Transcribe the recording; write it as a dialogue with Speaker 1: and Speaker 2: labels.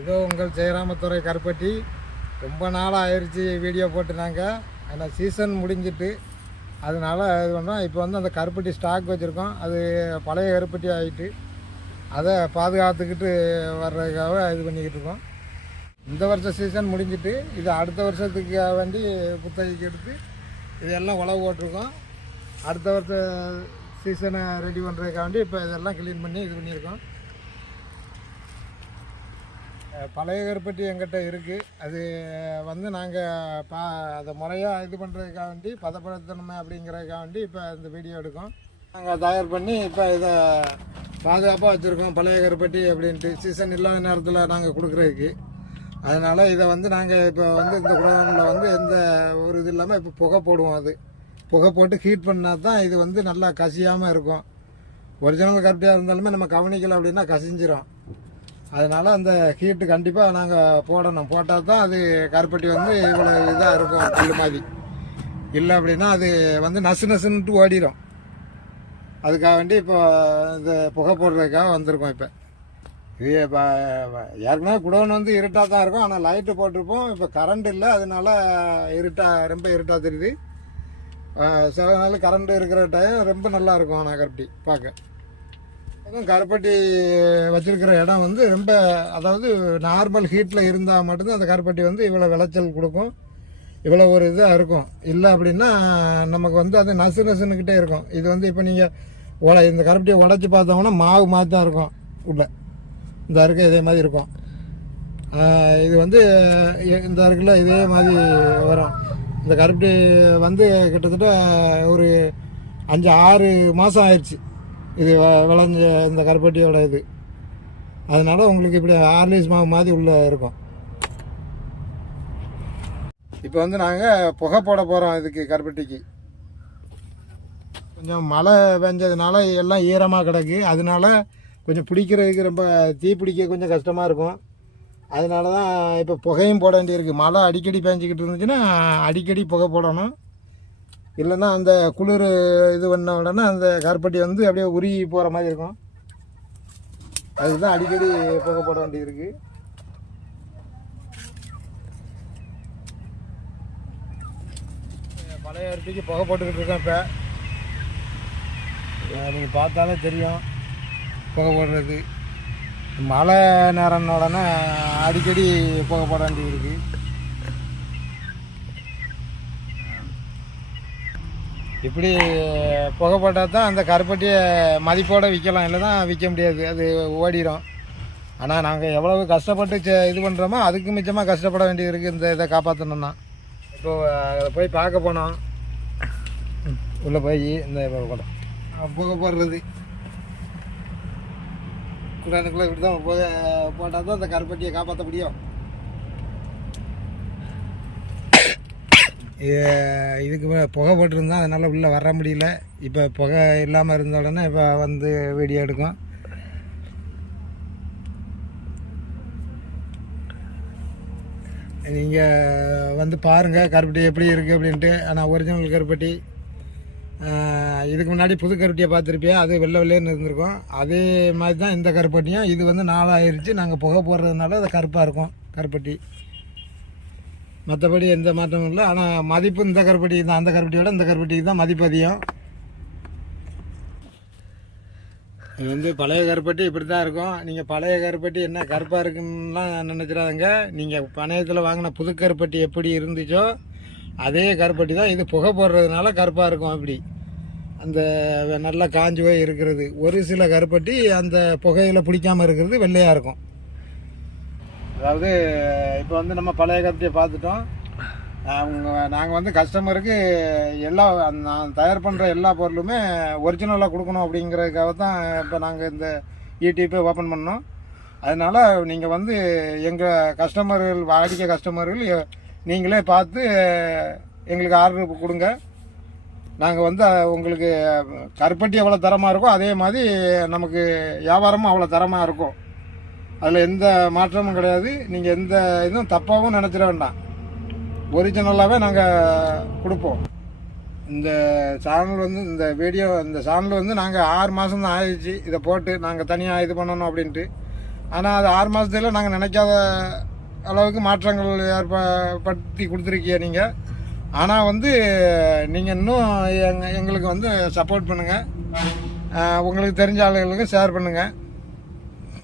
Speaker 1: இதோ உங்கள் ஜெயராமத்துறை கருப்பட்டி. ரொம்ப நாளாக ஆயிடுச்சு வீடியோ போட்டுனாங்க ஆனால் சீசன் முடிஞ்சிட்டு. அதனால இது பண்ணோம். இப்போ வந்து அந்த கருப்பட்டி ஸ்டாக் வச்சுருக்கோம். அது பழைய கருப்பட்டி ஆகிட்டு அதை பாதுகாத்துக்கிட்டு வர்றதுக்காக இது பண்ணிக்கிட்டு இருக்கோம். இந்த வருஷம் சீசன் முடிஞ்சிட்டு இது அடுத்த வருஷத்துக்கு வேண்டி புத்தகைக்கு எடுத்து இதெல்லாம் உழவு போட்டிருக்கோம். அடுத்த வருஷ சீசனை ரெடி பண்ணுறதுக்காண்டி இப்போ இதெல்லாம் க்ளீன் பண்ணி இது பண்ணியிருக்கோம். பழைய கருப்பட்டி எங்கிட்ட இருக்குது அது வந்து நாங்கள் பா அதை முறையாக இது பண்ணுறதுக்காக வேண்டி பதப்படுத்தணுமே அப்படிங்கிறதுக்காக வேண்டி இப்போ இந்த வீடியோ எடுக்கோம். நாங்கள் தயார் பண்ணி இப்போ இதை பாதுகாப்பாக வச்சுருக்கோம் பழைய கருப்பட்டி அப்படின்ட்டு. சீசன் இல்லாத நேரத்தில் நாங்கள் கொடுக்குறதுக்கு. அதனால் இதை வந்து நாங்கள் இப்போ வந்து இந்த குடோனில் வந்து எந்த ஒரு இது இல்லாமல் இப்போ புகை போடுவோம் அது. புகை போட்டு ஹீட் பண்ணால் தான் இது வந்து நல்லா கசியாமல் இருக்கும். ஒரிஜினல் கருப்பியாக இருந்தாலுமே நம்ம கவனிக்கலை அப்படின்னா கசிஞ்சிரும். அதனால அந்த ஹீட்டு கண்டிப்பாக நாங்கள் போடணும். போட்டால் தான் அது கருப்பட்டி வந்து இவ்வளோ இதாக இருக்கும் புல்லு மாதிரி. இல்லை அப்படின்னா அது வந்து நசு நசுன்ட்டு ஓடிடும் அதுக்காக வேண்டி இப்போ இந்த புகை போடுறதுக்காக வந்திருக்கோம் இப்போ. இது இப்போ ஏற்கனவே குடோன் வந்து இருட்டாக தான் இருக்கும். ஆனால் லைட்டு போட்டிருப்போம். இப்போ கரண்ட் இல்லை. அதனால இருட்டாக ரொம்ப இருட்டாக தெரியுது. சில நாள் கரண்ட் இருக்கிற டைம் ரொம்ப நல்லா இருக்கும். ஆனால் கருப்பட்டி பார்க்க. கருப்பட்டி வச்சிருக்கிற இடம் வந்து ரொம்ப அதாவது நார்மல் ஹீட்டில் இருந்தால் மட்டும்தான் அந்த கருப்பட்டி வந்து இவ்வளோ விளைச்சல் கொடுக்கும். இவ்வளோ ஒரு இதாக இருக்கும். இல்லை அப்படின்னா நமக்கு வந்து அது நசு நசுன்னுக்கிட்டே இருக்கும். இது வந்து இப்போ நீங்கள் உட இந்த கருப்பட்டியை உடச்சி பார்த்தோம்னா மாவு மாதிரி தான் இருக்கும் உள்ள. இந்த அருக்க இதே மாதிரி இருக்கும். இது வந்து இந்த அருக்கில் இதே மாதிரி வரும். இந்த கருப்பட்டி வந்து கிட்டத்தட்ட ஒரு அஞ்சு ஆறு மாதம் ஆயிடுச்சு. இது வ- விளைஞ்ச இந்த கருப்பட்டியோட இது. அதனால உங்களுக்கு இப்படி ஆர்லிஸ் மாவு மாதிரி உள்ளே இருக்கும். இப்போ வந்து நாங்கள் புகை போட போகிறோம் இதுக்கு கருப்பட்டிக்கு. கொஞ்சம் மழை பெஞ்சதுனால எல்லாம் ஈரமாக கிடக்கு. அதனால கொஞ்சம் பிடிக்கிறதுக்கு ரொம்ப தீ பிடிக்க கொஞ்சம் கஷ்டமாக இருக்கும். அதனால தான் இப்போ புகையும் போட வேண்டியிருக்கு. மழை அடிக்கடி பெஞ்சிக்கிட்டு இருந்துச்சுன்னா அடிக்கடி புகை போடணும். இல்லைன்னா அந்த குளிர் இது பண்ண உடனே அந்த கருப்பட்டி வந்து அப்படியே உருகி போகிற மாதிரி இருக்கும். அதுதான் அடிக்கடி புகை போட வேண்டியிருக்கு பழைய அரிசிக்கு புகை போட்டுக்கிட்டு இருக்கேன் இப்போ. நீங்கள் பார்த்தாலே தெரியும் புகை போடுறது. மழை நேரம்ன உடனே அடிக்கடி புகை போட வேண்டியிருக்கு இப்படி புகை போட்டால் தான் அந்த கருப்பட்டியை மதிப்போடு விற்கலாம். இல்லை தான் விற்க முடியாது. அது ஓடிடும் ஆனால் நாங்கள் எவ்வளவு கஷ்டப்பட்டு இது பண்ணுறோமோ அதுக்கு மிச்சமாக கஷ்டப்பட வேண்டியது இருக்குது இந்த இதை காப்பாற்றணும்னா இப்போ அதை போய் பார்க்க போனோம். உள்ளே போய் இந்த படம் கூட புகை போடுறது. குடானுக்குள்ளே இப்படி தான் புகை போட்டால் தான் அந்த கருப்பட்டியை காப்பாற்ற முடியும் இது- இதுக்கு புகை போட்டிருந்தா அதனால் உள்ளே வர முடியல. இப்போ புகை இல்லாமல் இருந்த உடனே இப்போ வந்து வீடியோ எடுக்கும். நீங்கள் வந்து பாருங்கள் கருப்பட்டி எப்படி இருக்குது அப்படின்ட்டு. ஆனால் ஒரிஜினல் கருப்பட்டி இதுக்கு முன்னாடி புது கருப்பட்டியை பார்த்துருப்பியா? அது வெள்ளை வெள்ளைன்னு இருந்திருக்கும். அதே மாதிரி தான் இந்த கருப்பட்டியும். இது வந்து நாளாயிருச்சு. நாங்கள் புகை போடுறதுனால அது கருப்பாக இருக்கும் கருப்பட்டி. மற்றபடி எந்த மாற்றமும் இல்லை. ஆனால் மதிப்பு இந்த கருப்பட்டி தான். அந்த கருப்பட்டியோட இந்த கருப்பட்டிக்கு தான் மதிப்பு அதிகம். இது வந்து பழைய கருப்பட்டி இப்படி தான் இருக்கும். நீங்கள் பழைய கருப்பட்டி என்ன கருப்பாக இருக்குன்னுலாம் நினச்சிடாதங்க. நீங்கள் பணையத்தில் வாங்கின புது கருப்பட்டி எப்படி இருந்துச்சோ அதே கருப்பட்டி தான் இது புகை போடுறதுனால கருப்பாக இருக்கும் அப்படி. அந்த நல்லா காஞ்சி போய் இருக்கிறது. ஒரு சில கருப்பட்டி அந்த புகையில் பிடிக்காமல் இருக்கிறது வெள்ளையாக இருக்கும். அதாவது இப்போ வந்து நம்ம பழைய கருப்பட்டியை பார்த்துட்டோம். அவங்க நாங்கள் வந்து கஸ்டமருக்கு எல்லா நான் தயார் பண்ணுற எல்லா பொருளுமே ஒரிஜினலாக கொடுக்கணும் அப்படிங்கிறதுக்காக தான் இப்போ நாங்கள் இந்த யூடியூப்பை ஓப்பன் பண்ணோம். அதனால் நீங்கள் வந்து எங்கள் கஸ்டமர்கள் வாடிக்கை கஸ்டமர்கள் நீங்களே பார்த்து எங்களுக்கு ஆர்டர் கொடுங்க. நாங்கள் வந்து உங்களுக்கு கருப்பட்டி எவ்வளோ தரமாக இருக்கோ அதே மாதிரி நமக்கு வியாபாரமும் அவ்வளோ தரமாக இருக்கும். அதில் எந்த மாற்றமும் கிடையாது. நீங்கள் எந்த இதுவும் தப்பாகவும் நினச்சிட வேண்டாம். ஒரிஜினலாகவே நாங்கள் கொடுப்போம். இந்த சேனல் வந்து இந்த வீடியோ இந்த சேனல் வந்து நாங்கள் ஆறு மாதம் தான் ஆயிடுச்சு. இதை போட்டு நாங்கள் தனியாக இது பண்ணணும் அப்படின்ட்டு. ஆனால் அது ஆறு மாதத்துல நாங்கள் நினைக்காத அளவுக்கு மாற்றங்கள் ஏற்படுத்தி கொடுத்துருக்கீங்க நீங்கள் ஆனால் வந்து நீங்கள் இன்னும் எங்க எங்களுக்கு வந்து சப்போர்ட் பண்ணுங்கள் உங்களுக்கு தெரிஞ்ச ஆளுகளுக்கு ஷேர் பண்ணுங்கள்